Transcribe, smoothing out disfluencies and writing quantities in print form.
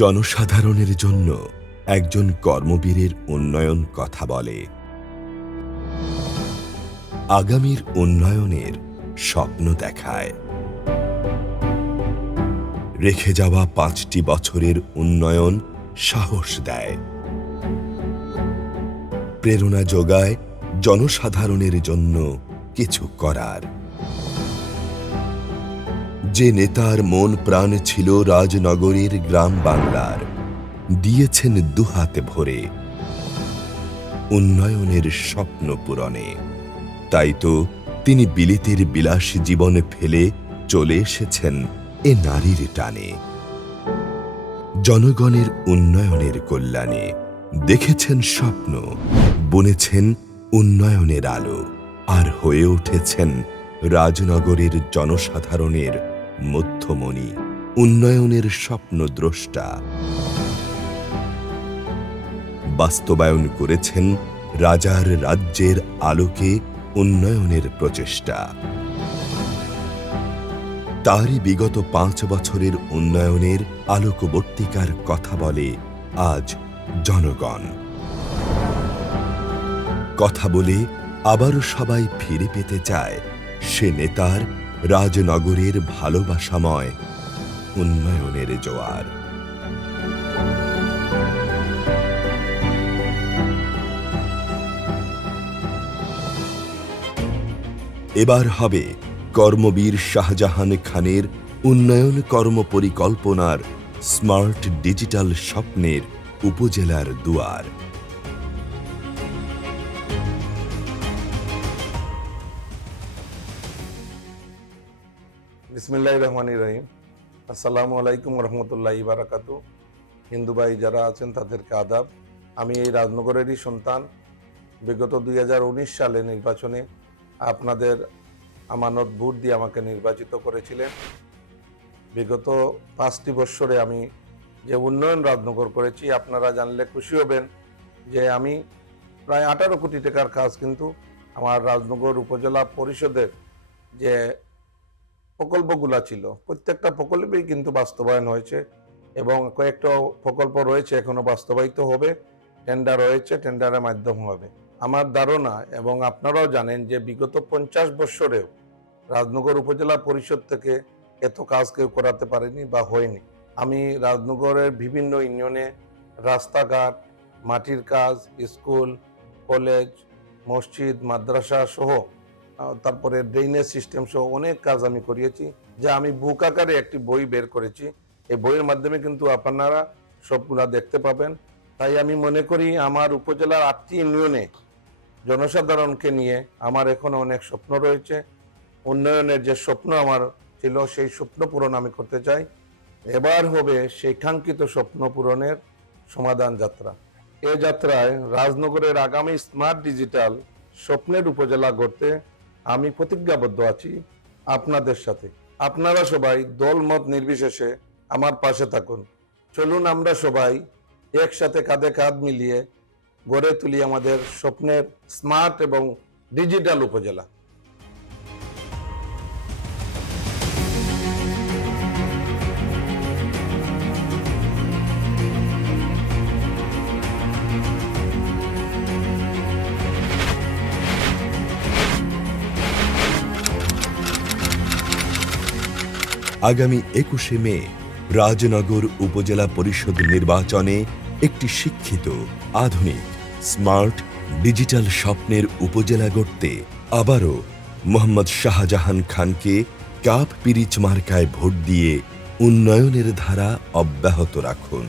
জনসাধারণের জন্য একজন কর্মবীরের উন্নয়ন কথা বলে, আগামীর উন্নয়নের স্বপ্ন দেখায়, রেখে যাওয়া 5টি বছরের উন্নয়ন সাহস দেয়, প্রেরণা যোগায় জনসাধারণের জন্য কিছু করার। যে নেতার মন প্রাণ ছিল রাজনগরের গ্রাম বাংলার, দিয়েছেন দুহাতে ভরে উন্নয়নের স্বপ্ন পূরণে। তাই তো তিনি বিলিতির বিলাস জীবন ফেলে চলে এসেছেন এ নারীর টানে। জনগণের উন্নয়নের কল্যাণে দেখেছেন স্বপ্ন, বুনেছেন উন্নয়নের আলো, আর হয়ে উঠেছেন রাজনগরের জনসাধারণের মধ্যমণি, উন্নয়নের স্বপ্ন দ্রষ্টা। বাস্তবায়ন করেছেন রাজার রাজ্যের আলোকে উন্নয়নের প্রচেষ্টা। তারই বিগত 5 বছরের উন্নয়নের আলোকবর্তিকার কথা বলে আজ জনগণ। কথা বলে আবারও সবাই ফিরে পেতে চায় সে নেতার রাজনগরের ভালোবাসাময় উন্নয়নের জোয়ার। এবার হবে কর্মবীর শাহজাহান খানের উন্নয়ন কর্মপরিকল্পনার স্মার্ট ডিজিটাল স্বপ্নের উপজেলার দুয়ার। বিসমিল্লাহির রহমানির রহিম। আসসালামু আলাইকুম রহমতুল্লাহি বারাকাতু। হিন্দু ভাই যারা আছেন তাদেরকে আদাব। আমি এই রাজনগরেরই সন্তান। বিগত 2019 সালে নির্বাচনে আপনাদের আমানত ভোট দিয়ে আমাকে নির্বাচিত করেছিলেন। বিগত 5টি বৎসরে আমি যে উন্নয়ন রাজনগর করেছি আপনারা জানলে খুশি হবেন যে আমি প্রায় 18 কোটি টাকার কাজ কিন্তু আমার রাজনগর উপজেলা পরিষদের যে প্রকল্পগুলা ছিল প্রত্যেকটা প্রকল্পেই কিন্তু বাস্তবায়ন হয়েছে এবং কয়েকটা প্রকল্প রয়েছে এখনো বাস্তবায়িত হবে। টেন্ডার রয়েছে, টেন্ডারের মাধ্যম হবে। আমার ধারণা এবং আপনারাও জানেন যে বিগত 50 বৎসরেও রাজনগর উপজেলা পরিষদ থেকে এত কাজ কেউ করাতে পারেনি বা হয়নি। আমি রাজনগরের বিভিন্ন ইউনিয়নে রাস্তাঘাট, মাটির কাজ, স্কুল, কলেজ, মসজিদ, মাদ্রাসা সহ তারপরে ড্রেনেজ সিস্টেম সহ অনেক কাজ আমি করিয়েছি, যা আমি বুক আকারে একটি বই বের করেছি। এই বইয়ের মাধ্যমে কিন্তু আপনারা সবগুলা দেখতে পাবেন। তাই আমি মনে করি আমার উপজেলার 8টি ইউনিয়নে জনসাধারণকে নিয়ে আমার এখনো অনেক স্বপ্ন রয়েছে। উন্নয়নের যে স্বপ্ন আমার ছিল সেই স্বপ্ন পূরণ আমি করতে চাই। এবার হবে সেই কাঙ্ক্ষিত স্বপ্ন পূরণের সমাধান যাত্রা। এ যাত্রায় রাজনগরের আগামী স্মার্ট ডিজিটাল স্বপ্নের উপজেলা গড়তে আমি প্রতিজ্ঞাবদ্ধ আছি আপনাদের সাথে। আপনারা সবাই দলমত নির্বিশেষে আমার পাশে থাকুন। চলুন আমরা সবাই একসাথে কাঁধে কাঁধ মিলিয়ে গড়ে তুলি আমাদের স্বপ্নের স্মার্ট এবং ডিজিটাল উপজেলা। আগামী 21শে মে রাজনগর উপজেলা পরিষদ নির্বাচনে একটি শিক্ষিত, আধুনিক, স্মার্ট ডিজিটাল স্বপ্নের উপজেলা গড়তে আবারও মোহাম্মদ শাহজাহান খানকে কাপ পিরিচ মার্কায় ভোট দিয়ে উন্নয়নের ধারা অব্যাহত রাখুন।